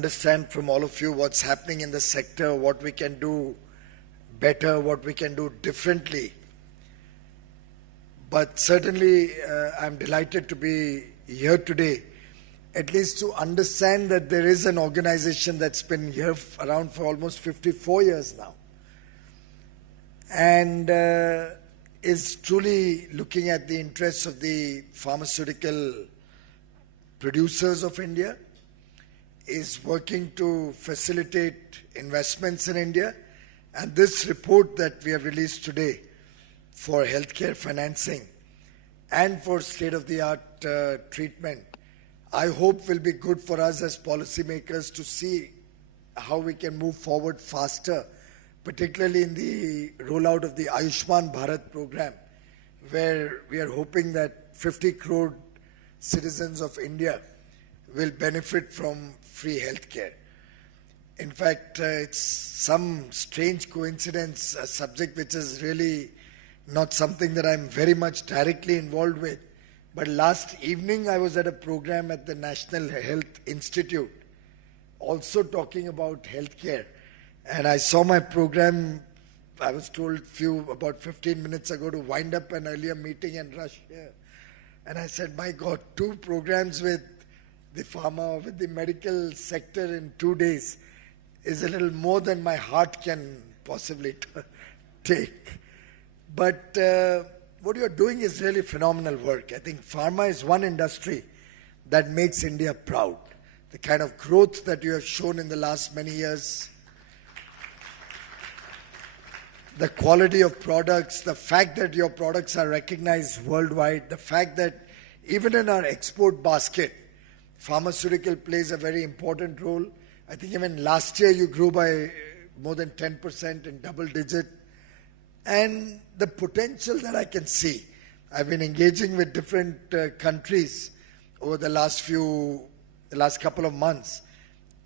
understand from all of you what's happening in the sector, what we can do better, what we can do differently. But certainly, I'm delighted to be here today, at least to understand that there is an organization that's been here around for almost 54 years now, and is truly looking at the interests of the pharmaceutical producers of India, is working to facilitate investments in India, and this report that we have released today for healthcare financing and for state-of-the-art treatment, I hope will be good for us as policymakers to see how we can move forward faster, particularly in the rollout of the Ayushman Bharat program, where we are hoping that 50 crore citizens of India will benefit from free healthcare. In fact, it's some strange coincidence, a subject which is really not something that I'm very much directly involved with. But last evening I was at a program at the National Health Institute, also talking about healthcare. And I saw my program, I was told about 15 minutes ago to wind up an earlier meeting and rush here. And I said, my God, 2 programs with the pharma, with the medical sector in 2 days is a little more than my heart can possibly take. But what you're doing is really phenomenal work. I think pharma is one industry that makes India proud. The kind of growth that you have shown in the last many years, the quality of products, the fact that your products are recognized worldwide, the fact that even in our export basket, pharmaceutical plays a very important role. I think even last year you grew by more than 10% in double digit. And the potential that I can see, I've been engaging with different countries over the last couple of months.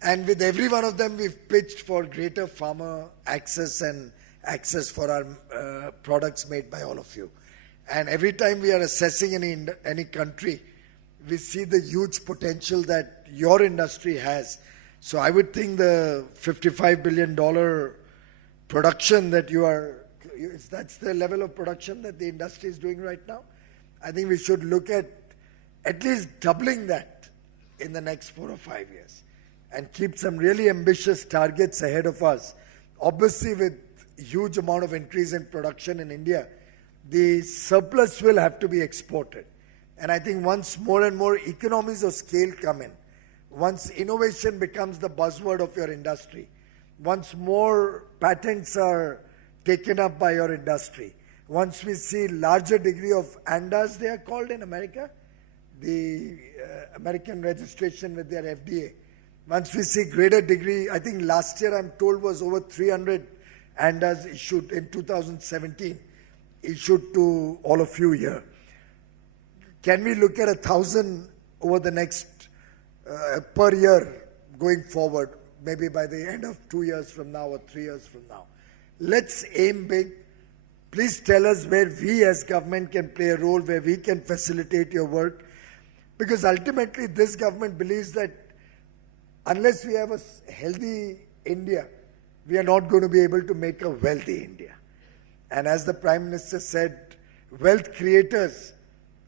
And with every one of them, we've pitched for greater farmer access and access for our products made by all of you. And every time we are assessing any country, we see the huge potential that your industry has. So I would think the $55 billion production that that's the level of production that the industry is doing right now. I think we should look at least doubling that in the next 4 or 5 years and keep some really ambitious targets ahead of us. Obviously, with huge amount of increase in production in India, the surplus will have to be exported. And I think once more and more economies of scale come in, once innovation becomes the buzzword of your industry, once more patents are taken up by your industry, once we see larger degree of ANDAs, they are called in America, the American registration with their FDA. Once we see greater degree, I think last year I'm told was over 300 ANDAs issued in 2017, issued to all of you here. Can we look at 1,000 over the next per year going forward, maybe by the end of 2 years from now or 3 years from now? Let's aim big. Please tell us where we as government can play a role, where we can facilitate your work. Because ultimately this government believes that unless we have a healthy India, we are not going to be able to make a wealthy India. And as the Prime Minister said, wealth creators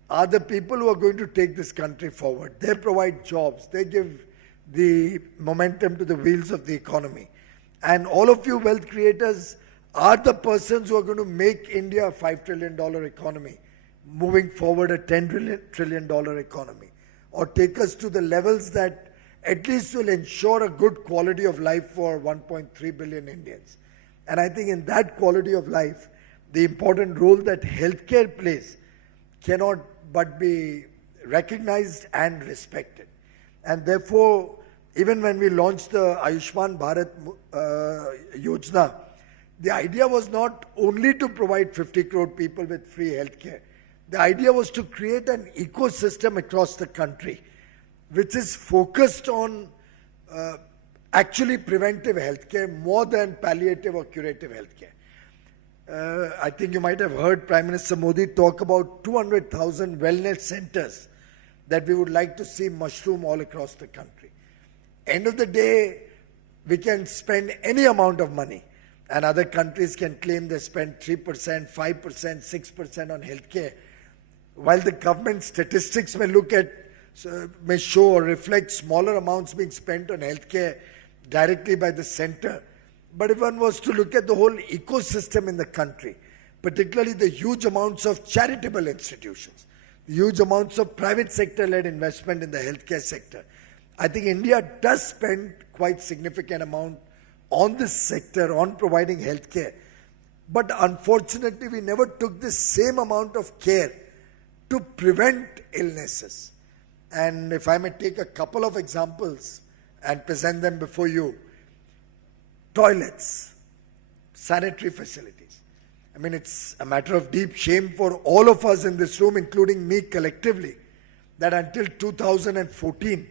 are the people who are going to take this country forward. They provide jobs. They give the momentum to the wheels of the economy. And all of you wealth creators are the persons who are going to make India a $5 trillion economy, moving forward a $10 trillion economy, or take us to the levels that at least will ensure a good quality of life for 1.3 billion Indians. And I think in that quality of life, the important role that healthcare plays cannot but be recognized and respected. And therefore, even when we launched the Ayushman Bharat Yojana, the idea was not only to provide 50 crore people with free healthcare. The idea was to create an ecosystem across the country which is focused on actually preventive healthcare more than palliative or curative healthcare. I think you might have heard Prime Minister Modi talk about 200,000 wellness centers that we would like to see mushroom all across the country. End of the day, we can spend any amount of money, and other countries can claim they spend 3%, 5%, 6% on healthcare. While the government statistics may show or reflect smaller amounts being spent on healthcare directly by the center, but if one was to look at the whole ecosystem in the country, particularly the huge amounts of charitable institutions, the huge amounts of private sector-led investment in the healthcare sector, I think India does spend quite significant amount on this sector, on providing healthcare. But unfortunately, we never took the same amount of care to prevent illnesses. And if I may take a couple of examples and present them before you. Toilets, sanitary facilities. I mean, it's a matter of deep shame for all of us in this room, including me collectively, that until 2014,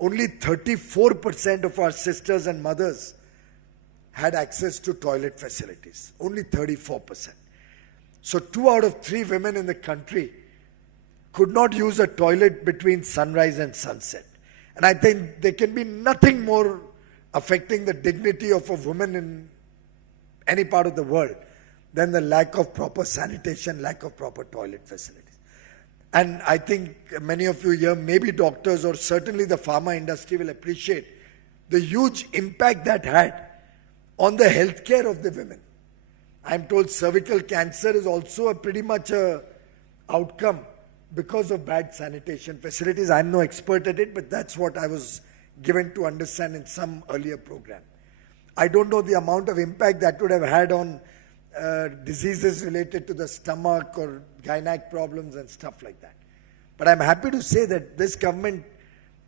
only 34% of our sisters and mothers had access to toilet facilities. Only 34%. So 2 out of 3 women in the country could not use a toilet between sunrise and sunset. And I think there can be nothing more affecting the dignity of a woman in any part of the world than the lack of proper sanitation, lack of proper toilet facilities. And I think many of you here, maybe doctors or certainly the pharma industry, will appreciate the huge impact that had on the healthcare of the women. I'm told cervical cancer is also a pretty much a outcome because of bad sanitation facilities. I'm no expert at it, but that's what I was given to understand in some earlier program. I don't know the amount of impact that would have had on diseases related to the stomach or gynec problems and stuff like that. But I'm happy to say that this government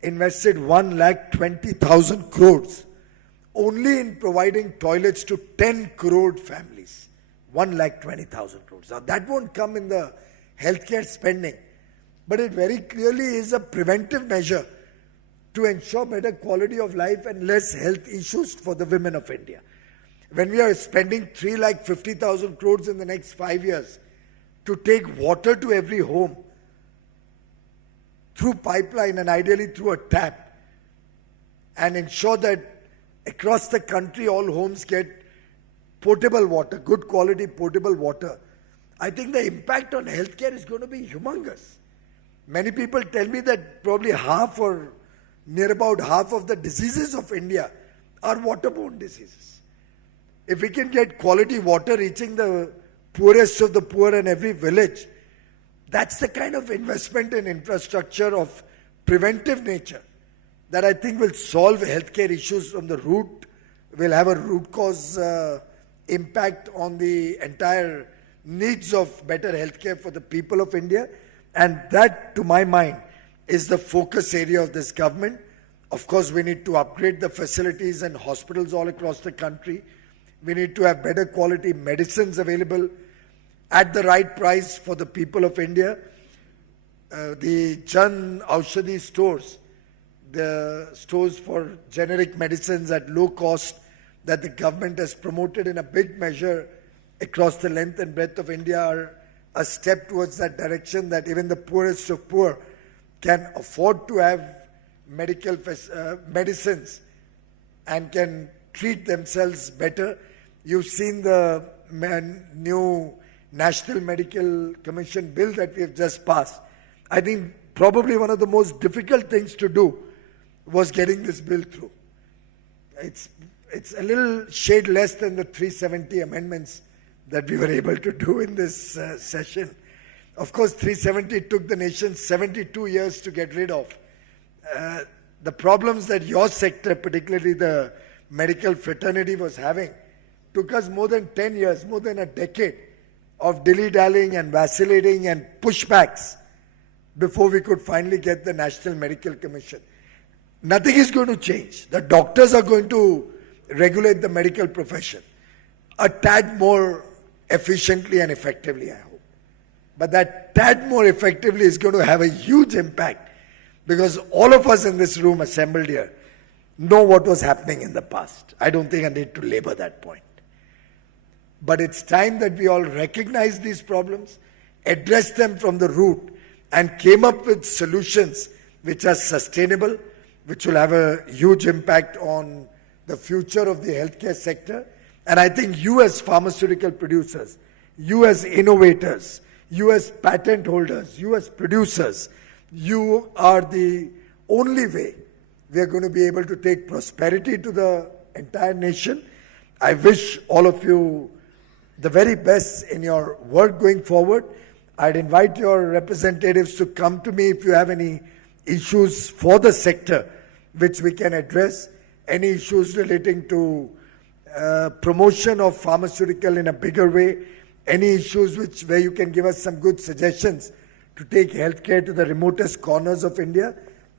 invested 1,20,000 crores only in providing toilets to 10 crore families. 1,20,000 crores. Now that won't come in the healthcare spending, but it very clearly is a preventive measure to ensure better quality of life and less health issues for the women of India. When we are spending 3,50,000 crores in the next 5 years to take water to every home through pipeline and ideally through a tap, and ensure that across the country all homes get potable water, good quality potable water, I think the impact on healthcare is going to be humongous. Many people tell me that probably half or near about half of the diseases of India are waterborne diseases. If we can get quality water reaching the poorest of the poor in every village, that's the kind of investment in infrastructure of preventive nature that I think will solve healthcare issues from the root, will have a root cause impact on the entire needs of better healthcare for the people of India. And that, to my mind, is the focus area of this government. Of course, we need to upgrade the facilities and hospitals all across the country. We need to have better quality medicines available at the right price for the people of India. The Jan Aushadhi stores, the stores for generic medicines at low cost that the government has promoted in a big measure across the length and breadth of India, are a step towards that direction, that even the poorest of poor can afford to have medical medicines and can treat themselves better. You've seen the new National Medical Commission bill that we have just passed. I think probably one of the most difficult things to do was getting this bill through. It's a little shade less than the 370 amendments that we were able to do in this session. Of course, 370 took the nation 72 years to get rid of. The problems that your sector, particularly the medical fraternity, was having, took us more than 10 years, more than a decade of dilly-dallying and vacillating and pushbacks before we could finally get the National Medical Commission. Nothing is going to change. The doctors are going to regulate the medical profession a tad more efficiently and effectively, I hope. But that tad more effectively is going to have a huge impact, because all of us in this room assembled here know what was happening in the past. I don't think I need to labor that point. But it's time that we all recognize these problems, address them from the root, and came up with solutions which are sustainable, which will have a huge impact on the future of the healthcare sector. And I think you as pharmaceutical producers, you as innovators, you as patent holders, you as producers, you are the only way we are going to be able to take prosperity to the entire nation. I wish all of you the very best in your work going forward. I'd invite your representatives to come to me if you have any issues for the sector which we can address, any issues relating to promotion of pharmaceutical in a bigger way, any issues where you can give us some good suggestions to take healthcare to the remotest corners of India.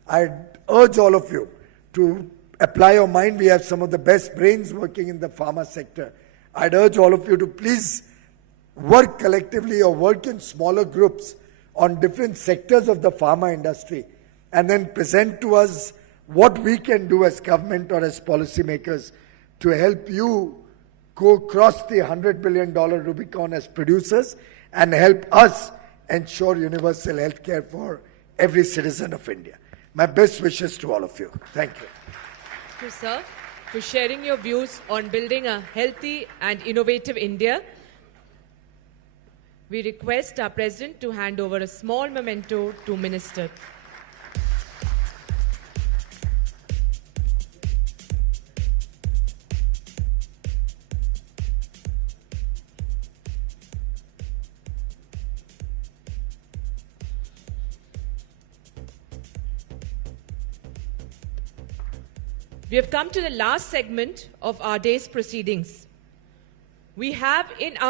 I'd urge all of you to apply your mind. We have some of the best brains working in the pharma sector. I'd urge all of you to please work collectively or work in smaller groups on different sectors of the pharma industry and then present to us what we can do as government or as policymakers to help you go across the $100 billion Rubicon as producers and help us ensure universal health care for every citizen of India. My best wishes to all of you. Thank you. Thank you, sir, for sharing your views on building a healthy and innovative India. We request our President to hand over a small memento to Minister. We have come to the last segment of our day's proceedings. We have in our